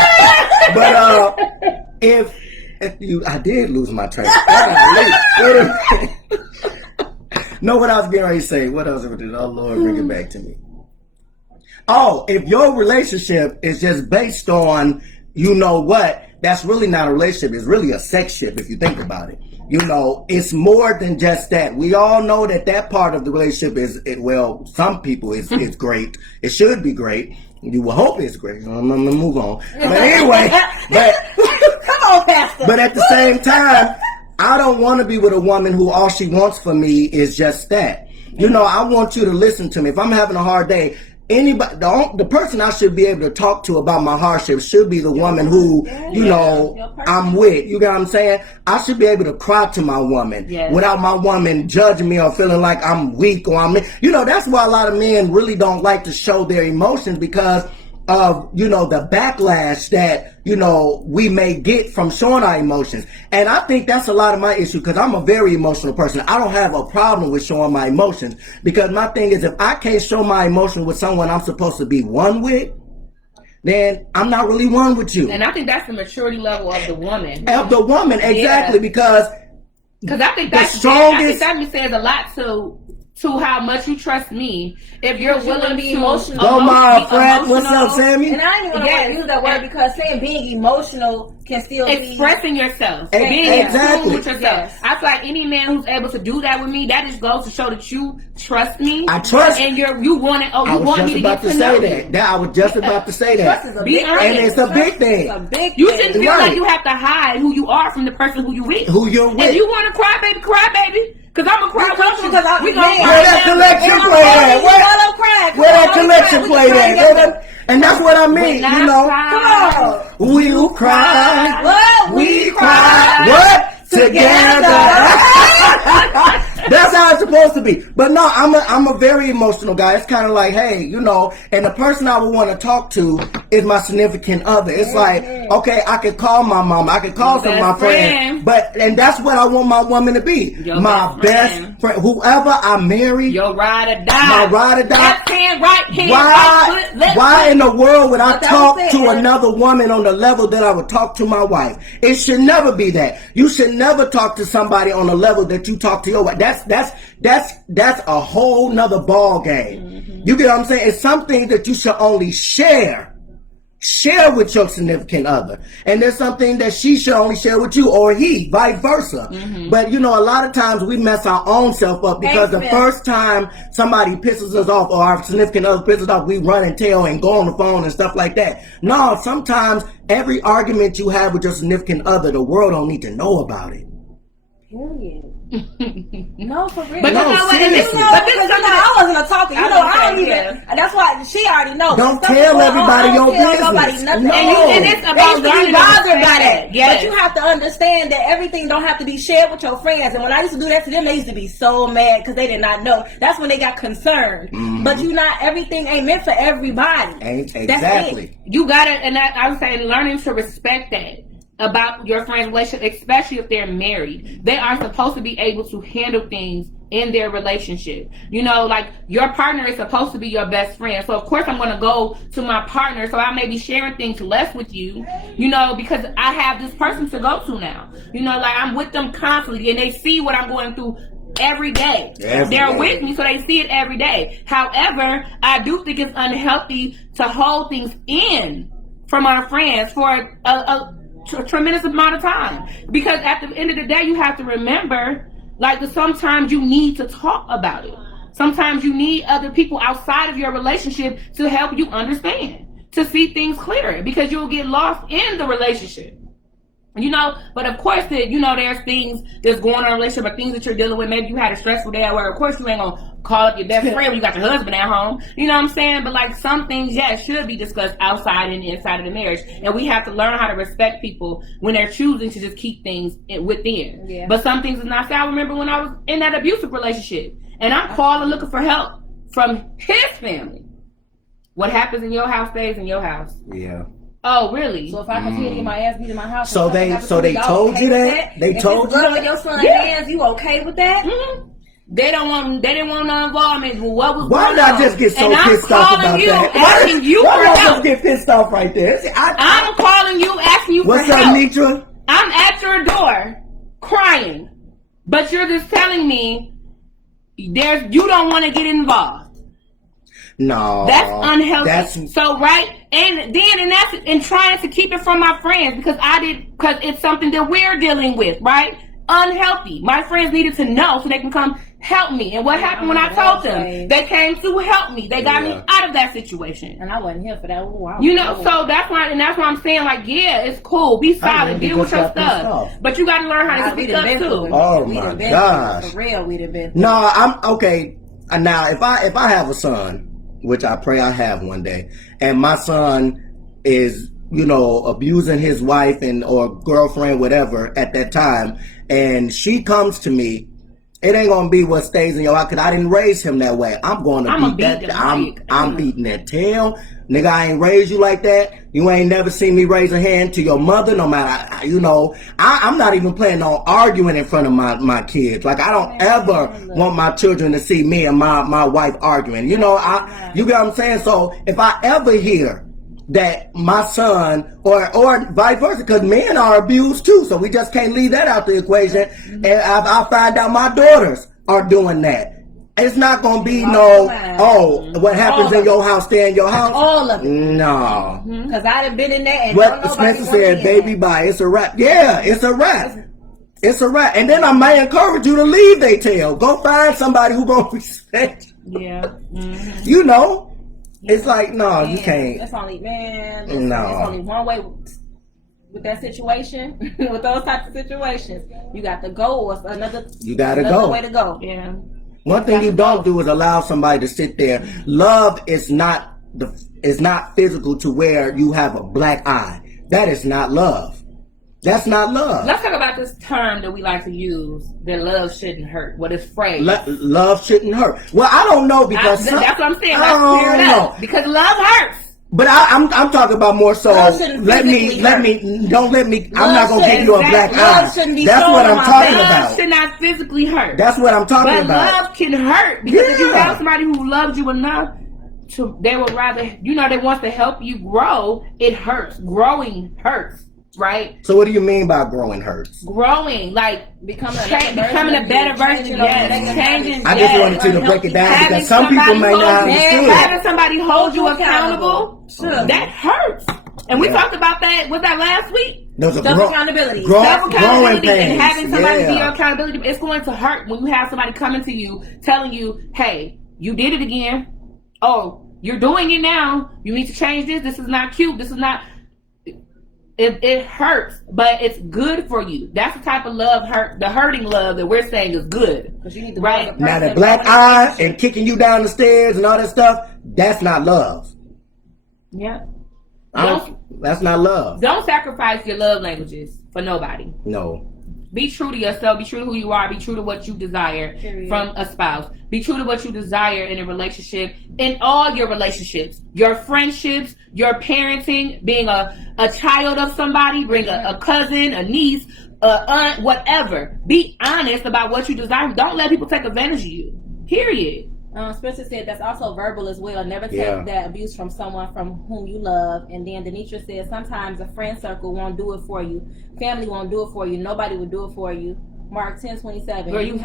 But I did lose my train of thought. Know what I was getting ready to say? What else? Oh Lord, bring it back to me. Oh, if your relationship is just based on, you know what, that's really not a relationship. It's really a sex ship if you think about it. You know, it's more than just that. We all know that part of the relationship some people is great. It should be great. You will hope it's great. I'm gonna move on. But anyway, come on, Pastor. But at the same time, I don't want to be with a woman who all she wants from me is just that. You know, I want you to listen to me. If I'm having a hard day, the person I should be able to talk to about my hardship should be the woman who, I'm with. You get what I'm saying? I should be able to cry to my woman without my woman judging me or feeling like I'm weak that's why a lot of men really don't like to show their emotions because of, the backlash that, we may get from showing our emotions. And I think that's a lot of my issue because I'm a very emotional person. I don't have a problem with showing my emotions because my thing is if I can't show my emotion with someone I'm supposed to be one with, then I'm not really one with you. And I think that's the maturity level of the woman. Of the woman, exactly, because I think the strongest... that says a lot to how much you trust me. If you're willing to be emotional. Go, my friend. What's up, Sammy? And I didn't even want to use that word because saying being emotional can still expressing yourself. Being exactly. With yourself. Yes. I feel like any man who's able to do that with me, that just goes to show that you trust me. I trust. And you want it. Oh, you want me to get to know you. I was just about to say that. Trust is a big thing. And it's a big thing. It's a big thing. You shouldn't feel like you have to hide who you are from the person who you with. Who you're with. If you want to cry, baby. Because I'm going to cry with you. Where that collection play at? Where that collection play at? And that's what I mean, Come on. We will cry. What? We cry. What? Together. That's how it's supposed to be. But no, I'm a very emotional guy. It's kind of like, hey, and the person I would want to talk to is my significant other. It's like, okay, I could call my mom, I could call some of my friends, and that's what I want my woman to be. My best friend, whoever I marry. Your ride or die. My ride or die. Left hand, right hand, right foot, why in the world would I talk to another woman on the level that I would talk to my wife? It should never be that. You should never talk to somebody on the level that you talk to your wife. That's a whole nother ball game. Mm-hmm. You get what I'm saying? It's something that you should only share with your significant other, and there's something that she should only share with you, or he, vice versa. Mm-hmm. But a lot of times we mess our own self up because the first time somebody pisses us off or our significant other pisses us off, we run and tell and go on the phone and stuff like that. No, sometimes every argument you have with your significant other, the world don't need to know about it. Period. No, for real. But seriously. I wasn't a talker. I don't even. That's why she already knows. Don't tell everybody your business. Nothing. No. And it's about being bothered by that. Yes. But you have to understand that everything don't have to be shared with your friends. And when I used to do that to them, they used to be so mad because they did not know. That's when they got concerned. Mm-hmm. But everything ain't meant for everybody. Exactly. You gotta, and I was saying, learning to respect that. about your friend's relationship, especially if they're married. They are supposed to be able to handle things in their relationship. You know, like your partner is supposed to be your best friend. So of course I'm going to go to my partner. So I may be sharing things less with you, you know, because I have this person to go to now. You know, like I'm with them constantly and they see what I'm going through every day. They're with me, so they see it every day. However, I do think it's unhealthy to hold things in from our friends for a tremendous amount of time, because at the end of the day you have to remember, like, that sometimes you need to talk about it. Sometimes you need other people outside of your relationship to help you understand, to see things clearer, because you'll get lost in the relationship. You know, but of course, you know, there's things that's going on in a relationship, or things that you're dealing with. Maybe you had a stressful day at work. Of course, you ain't gonna call up your best friend when you got your husband at home. You know what I'm saying? But like, some things, yeah, should be discussed outside and inside of the marriage. And we have to learn how to respect people when they're choosing to just keep things within. Yeah. But some things is not fair. I remember when I was in that abusive relationship and I'm calling looking for help from his family. What happens in your house stays in your house. Yeah. Oh, really? So if I continue to get my ass beat in my house, so they told you that? They told you that? Your son hands, you okay with that? Mm-hmm. They didn't want no involvement. What was why did I just get so pissed off about that? Why did I just get pissed off right there? I'm calling you, asking you for help. What's up, Nitra? I'm at your door, crying, but you're just telling me you don't want to get involved. No, that's unhealthy. So right, and that's trying to keep it from my friends because it's something that we're dealing with, right? Unhealthy. My friends needed to know so they can come help me. And what happened when I told them? They came to help me. They got me out of that situation, and I wasn't here for that. You know, so that's why I'm saying, like, yeah, it's cool. Be solid, deal with your stuff, but you got to learn how to speak up too. Oh my gosh, for real, we'd have been. No, I'm okay. Now, if I have a son, which I pray I have one day, and my son is, you know, abusing his wife or girlfriend, whatever, at that time, and she comes to me, it ain't gonna be what stays in your eye, because I didn't raise him that way. I'm beating that tail. Nigga, I ain't raised you like that. You ain't never seen me raise a hand to your mother, no matter, you know. I'm not even planning on arguing in front of my kids. Like, I don't ever want my children to see me and my wife arguing. You know, you get what I'm saying? So if I ever hear that my son, or vice versa, because men are abused too, so we just can't leave that out the equation, and I find out my daughters are doing that. It's not going to be what happens in your house, stay in your house. All of it. No. Because I done been in there and what Spencer said, baby, bye. It's a wrap. Yeah, it's a wrap. It's a wrap. And then I may encourage you to leave they tail. Go find somebody who going to respect you. Yeah. Mm-hmm. You know? Yeah. It's like, no, you can't. That's only, there's only one way with that situation, with those types of situations. You got to go, or another way to go. Yeah. One thing you don't do is allow somebody to sit there. Love is not physical to where you have a black eye. That is not love. That's not love. Let's talk about this term that we like to use, that love shouldn't hurt. What is phrase? Love shouldn't hurt. Well, I don't know, because that's what I'm saying. I don't know. Because love hurts. But I'm talking about more so. I'm not gonna give you a black eye. That's what I'm talking about. Love should not physically hurt. That's what I'm talking about. But love can hurt, because if you have somebody who loves you enough they would rather, they want to help you grow. It hurts. Growing hurts, right? So what do you mean by growing hurts? Growing, like becoming a better version. Changing. I just wanted you to break it down, because some people may not understand. Having somebody hold you accountable. That hurts. And we talked about that. Was that last week? Self-accountability. Self-accountability and having somebody be your accountability. It's going to hurt when you have somebody coming to you telling you, hey, you did it again. Oh, you're doing it now. You need to change this. This is not cute. This is not... It hurts, but it's good for you. That's the type of love, the hurting love that we're saying is good. Right? Now, the black eye and kicking you down the stairs and all that stuff, that's not love. Yeah. That's not love. Don't sacrifice your love languages for nobody. No. Be true to yourself. Be true to who you are. Be true to what you desire from a spouse. Be true to what you desire in a relationship, in all your relationships, your friendships, your parenting, being a child of somebody, bring a cousin, a niece, a aunt, whatever. Be honest about what you desire. Don't let people take advantage of you. Period. Spencer said that's also verbal as well. Never take that abuse from someone from whom you love. And then Denitra said sometimes a friend circle won't do it for you. Family won't do it for you. Nobody will do it for you. Mark 10:27. Girl, you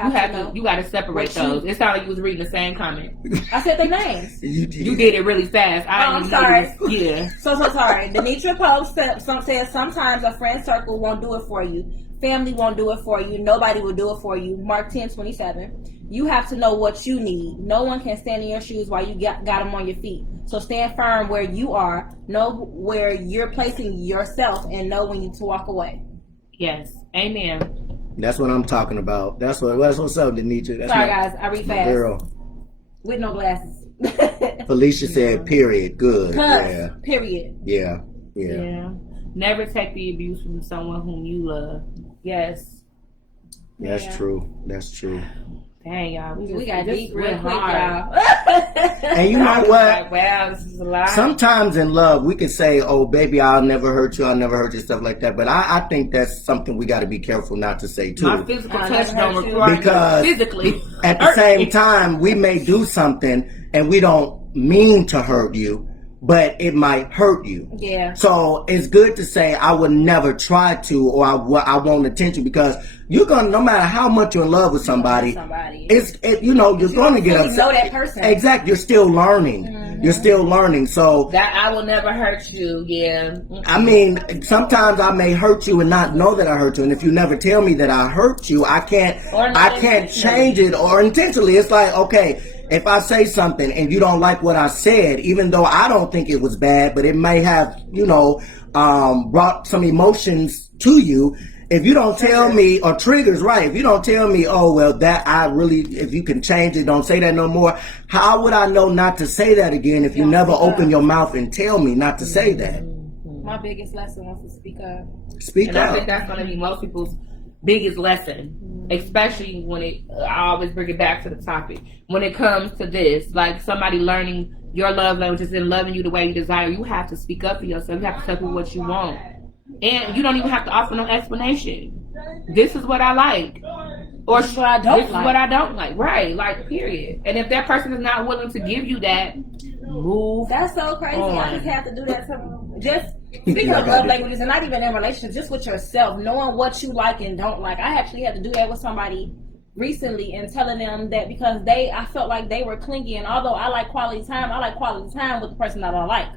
got to separate those. It sounded like you was reading the same comment. I said their names. You did it really fast. I'm sorry. Yeah. So sorry. Denitra Post says sometimes a friend circle won't do it for you. Family won't do it for you. Nobody will do it for you. Mark 10:27. You have to know what you need. No one can stand in your shoes while you got them on your feet. So stand firm where you are. Know where you're placing yourself and know when you to walk away. Yes. Amen. That's what I'm talking about. That's what's up, Denitra. That's sorry, guys. I read fast. Girl. With no glasses. Felicia said, period. Good. Yeah. Period. Yeah. Never take the abuse from someone whom you love. Yes. That's true. That's true. Dang, y'all. We got deep real quick, y'all. And you know what? Wow, this is a lot. Sometimes in love, we can say, oh, baby, I'll never hurt you. I'll never hurt you, stuff like that. But I think that's something we got to be careful not to say, too. My physical touch don't require because physically. At the same time, we may do something and we don't mean to hurt you, but it might hurt you. Yeah. So it's good to say, I would never try to, or I won't attempt to, because you're going to, no matter how much you're in love with somebody, you're going to get upset. Know that person. Exactly. You're still learning. Mm-hmm. You're still learning. So that I will never hurt you. Yeah. Mm-hmm. I mean, sometimes I may hurt you and not know that I hurt you. And if you never tell me that I hurt you, I can't change it, or intentionally. It's like, okay, if I say something and you don't like what I said, even though I don't think it was bad, but it may have, brought some emotions to you. If you don't tell me, or triggers, right? If you don't tell me, oh, well, if you can change it, don't say that no more. How would I know not to say that again if you never open your mouth and tell me not to say that? My biggest lesson was to speak up. Speak up. I think that's going to be most people's biggest lesson, especially when I always bring it back to the topic. When it comes to this, like somebody learning your love language is in loving you the way you desire, you have to speak up for yourself. You have to tell people what you want. And you don't even have to offer no explanation. This is what I like. Or this is what I don't like. Right. Like, period. And if that person is not willing to give you that, move. That's so crazy. On. I just have to do that. Just speaking of love languages, and not even in relationships, just with yourself, knowing what you like and don't like. I actually had to do that with somebody recently and telling them that because I felt like they were clingy, and although I like quality time with the person that I like.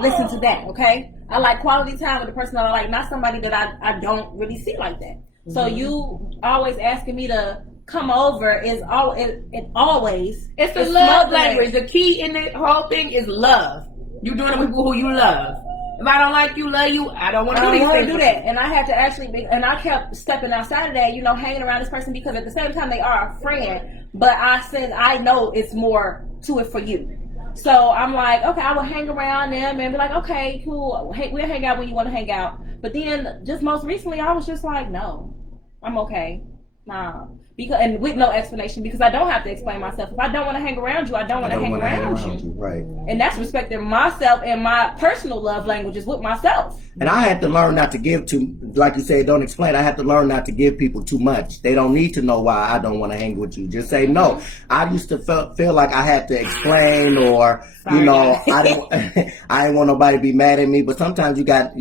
Listen to that, okay? I like quality time with the person that I like, not somebody that I don't really see like that. Mm-hmm. So you always asking me to come over is always it's a love language. The key in the whole thing is love. You doing it with people who you love. If I don't like you, love you, I don't want to do these things. Do that. And I had to and I kept stepping outside of that, hanging around this person because at the same time they are a friend. But I said, I know it's more to it for you. So I'm like, okay, I will hang around them and be like, okay, cool. Hey, we'll hang out when you want to hang out. But then just most recently, I was just like, no, I'm okay. Nah. And with no explanation, because I don't have to explain myself. If I don't want to hang around you, I don't want to hang around you. Right. And that's respecting myself and my personal love languages with myself. And I had to learn not to give like you said, don't explain. I had to learn not to give people too much. They don't need to know why I don't want to hang with you. Just say no. I used to feel like I had to explain, or I didn't want nobody to be mad at me. But sometimes you can't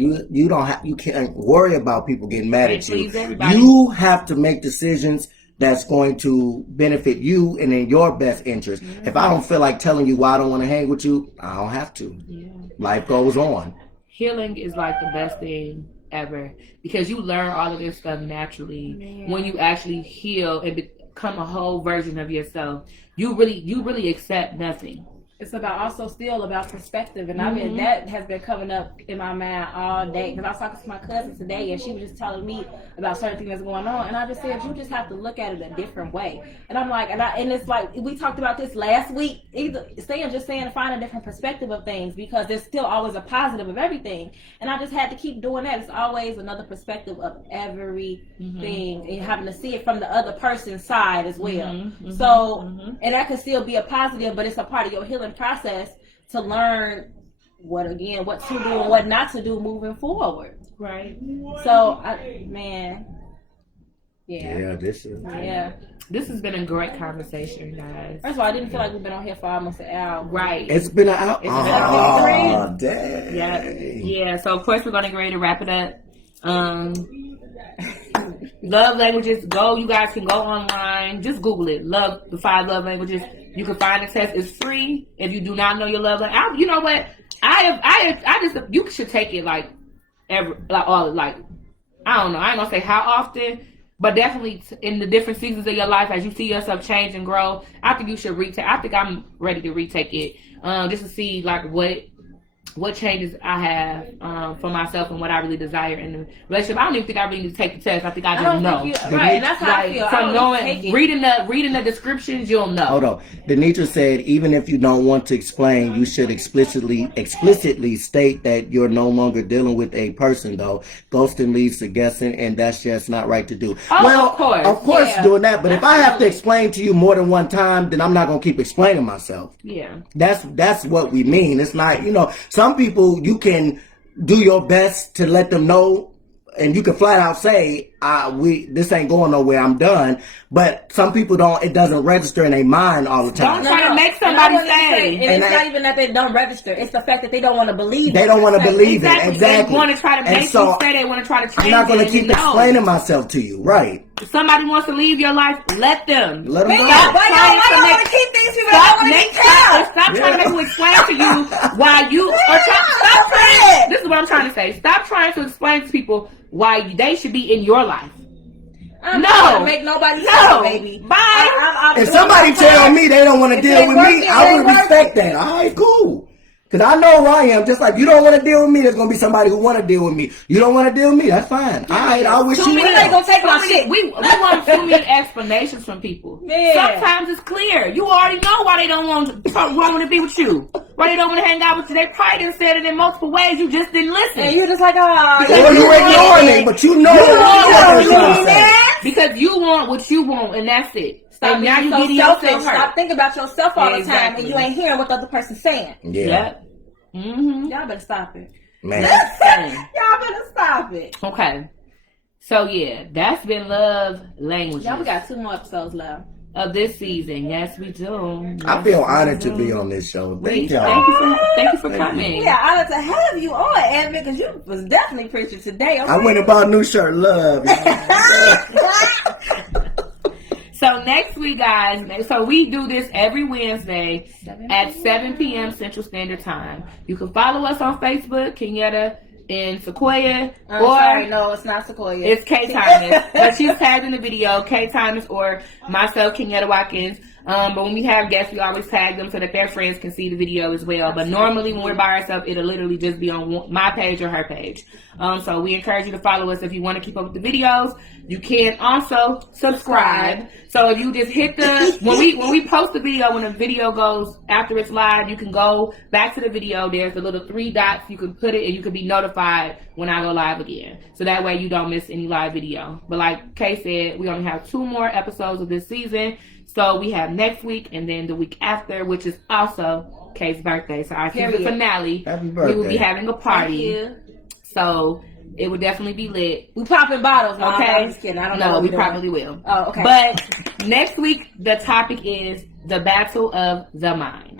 worry about people getting mad at you. You have to make decisions that's going to benefit you and in your best interest. Mm-hmm. If I don't feel like telling you why I don't want to hang with you, I don't have to. Yeah. Life goes on. Healing is like the best thing ever, because you learn all of this stuff naturally when you actually heal and become a whole version of yourself. You really accept nothing. It's also still about perspective, and that has been coming up in my mind all day. Because I was talking to my cousin today, and she was just telling me about certain things that's going on, and I just said you just have to look at it a different way. And I'm like, and it's like we talked about this last week. Either saying find a different perspective of things, because there's still always a positive of everything, and I just had to keep doing that. It's always another perspective of everything, and having to see it from the other person's side as well. And that can still be a positive, but it's a part of your healing process to learn what to do and what not to do moving forward. Right. So, This has been a great conversation, guys. First of all, I didn't feel like we've been on here for almost an hour. Right. It's been an hour. Oh, dang. Yeah. So of course we're gonna get ready to wrap it up. Love languages. You guys can go online. Just Google it. The 5 love languages. You can find the test. It's free. If you do not know your love language, you know what? You should take it I don't know. I ain't gonna say how often, but definitely in the different seasons of your life as you see yourself change and grow. I think you should retake. I think I'm ready to retake it, just to see what changes I have for myself and what I really desire in the relationship. I don't even think I really need to take the test. I think I just know. Right, and that's how I feel. From reading the descriptions, you'll know. Hold on. Denitra said, even if you don't want to explain, you should explicitly state that you're no longer dealing with a person, though. Ghosting leads to guessing, and that's just not right to do. Oh, of course, doing that. But if I have to explain to you more than one time, then I'm not gonna keep explaining myself. Yeah, that's what we mean. It's not, some people, you can do your best to let them know, and you can flat out say, this ain't going nowhere, I'm done. But some people don't, it doesn't register in their mind all the time. Don't try to make somebody say. And it's not even that they don't register, it's the fact that they don't want to believe it. They don't want to believe it. Exactly. They want to try to make you say, they want to try to change it. I'm not going to keep explaining myself to you, right? If somebody wants to leave your life, let them. Let them go. I don't want to keep these people. Stop trying to make them explain to you why you. Stop trying. This is what I'm trying to say. Stop trying to explain to people why they should be in your life. I'm not trying to make nobody happy, baby. Bye. If somebody tell me they don't want to deal with me, I would respect that. All right, cool. Because I know who I am. Just like you don't want to deal with me, there's going to be somebody who want to deal with me. You don't want to deal with me, that's fine. All right, I wish you well. We want too many explanations from people. Yeah. Sometimes it's clear. You already know why they don't want to be with you. Why they don't want to hang out with you. They probably done said it in multiple ways. You just didn't listen. And you're just like, oh. Or you ignoring it, but you know because you want what you want, and that's it. Stop being so selfish. Stop thinking about yourself all the time, and you ain't hearing what the other person's saying. Yeah. Y'all better stop it. Man. Y'all better stop it. Okay. So, yeah, that's been love languages. Y'all, we got 2 more episodes left. Of this season. Yes, we do. Yes, I feel honored to be on this show. Thank y'all. Thank you for coming. Yeah, honored to have you on, Edmond, because you was definitely preaching today. Okay? I went and bought a new shirt. Love. So next week, guys, so we do this every Wednesday at 7 p.m. Central Standard Time. You can follow us on Facebook, Kenyatta and Sequoia. Sorry, no, it's not Sequoia. It's K Thomas. But she's tagged in the video, K Thomas or myself, Kenyatta Watkins. But when we have guests, we always tag them so that their friends can see the video as well. But normally when we're by ourselves, it'll literally just be on my page or her page. So we encourage you to follow us if you want to keep up with the videos. You can also subscribe. So if you just hit when we post the video, when the video goes after it's live, you can go back to the video. There's the little 3 dots. You can put it and you can be notified when I go live again. So that way you don't miss any live video. But like Kay said, we only have 2 more episodes of this season. So we have next week and then the week after, which is also Kay's birthday. So our season finale, happy birthday. We will be having a party. So it would definitely be lit. We popping bottles. No, okay. I'm just kidding. I don't know. No, we probably will. Oh, okay. But next week, the topic is the battle of the mind.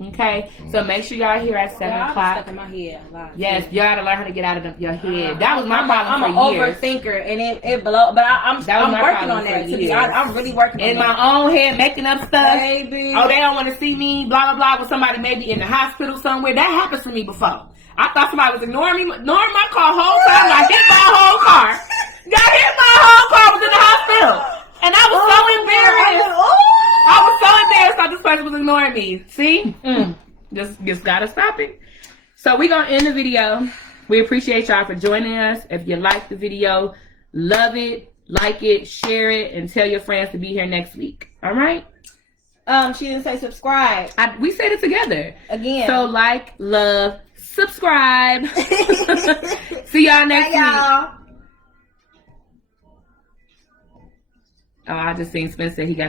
Okay, so make sure y'all here at 7 o'clock. Stuck in my head a lot. Yes, y'all gotta learn how to get out of your head. That was my problem for years. I'm an overthinker, and it below. But I'm working on that. I'm really working on in my own head, making up stuff. Baby. Oh, they don't want to see me. Blah blah blah. With somebody maybe in the hospital somewhere. That happened to me before. I thought somebody was ignoring my car whole time. I hit my whole car. Got hit my whole car. Was in the hospital, and I was so embarrassed. I was so embarrassed that this person was ignoring me. See? Just gotta stop it. So we're gonna end the video. We appreciate y'all for joining us. If you like the video, love it, like it, share it, and tell your friends to be here next week. All right? She didn't say subscribe. We said it together. Again. So like, love, subscribe. See y'all next week. Y'all. Oh, I just seen Spence said he got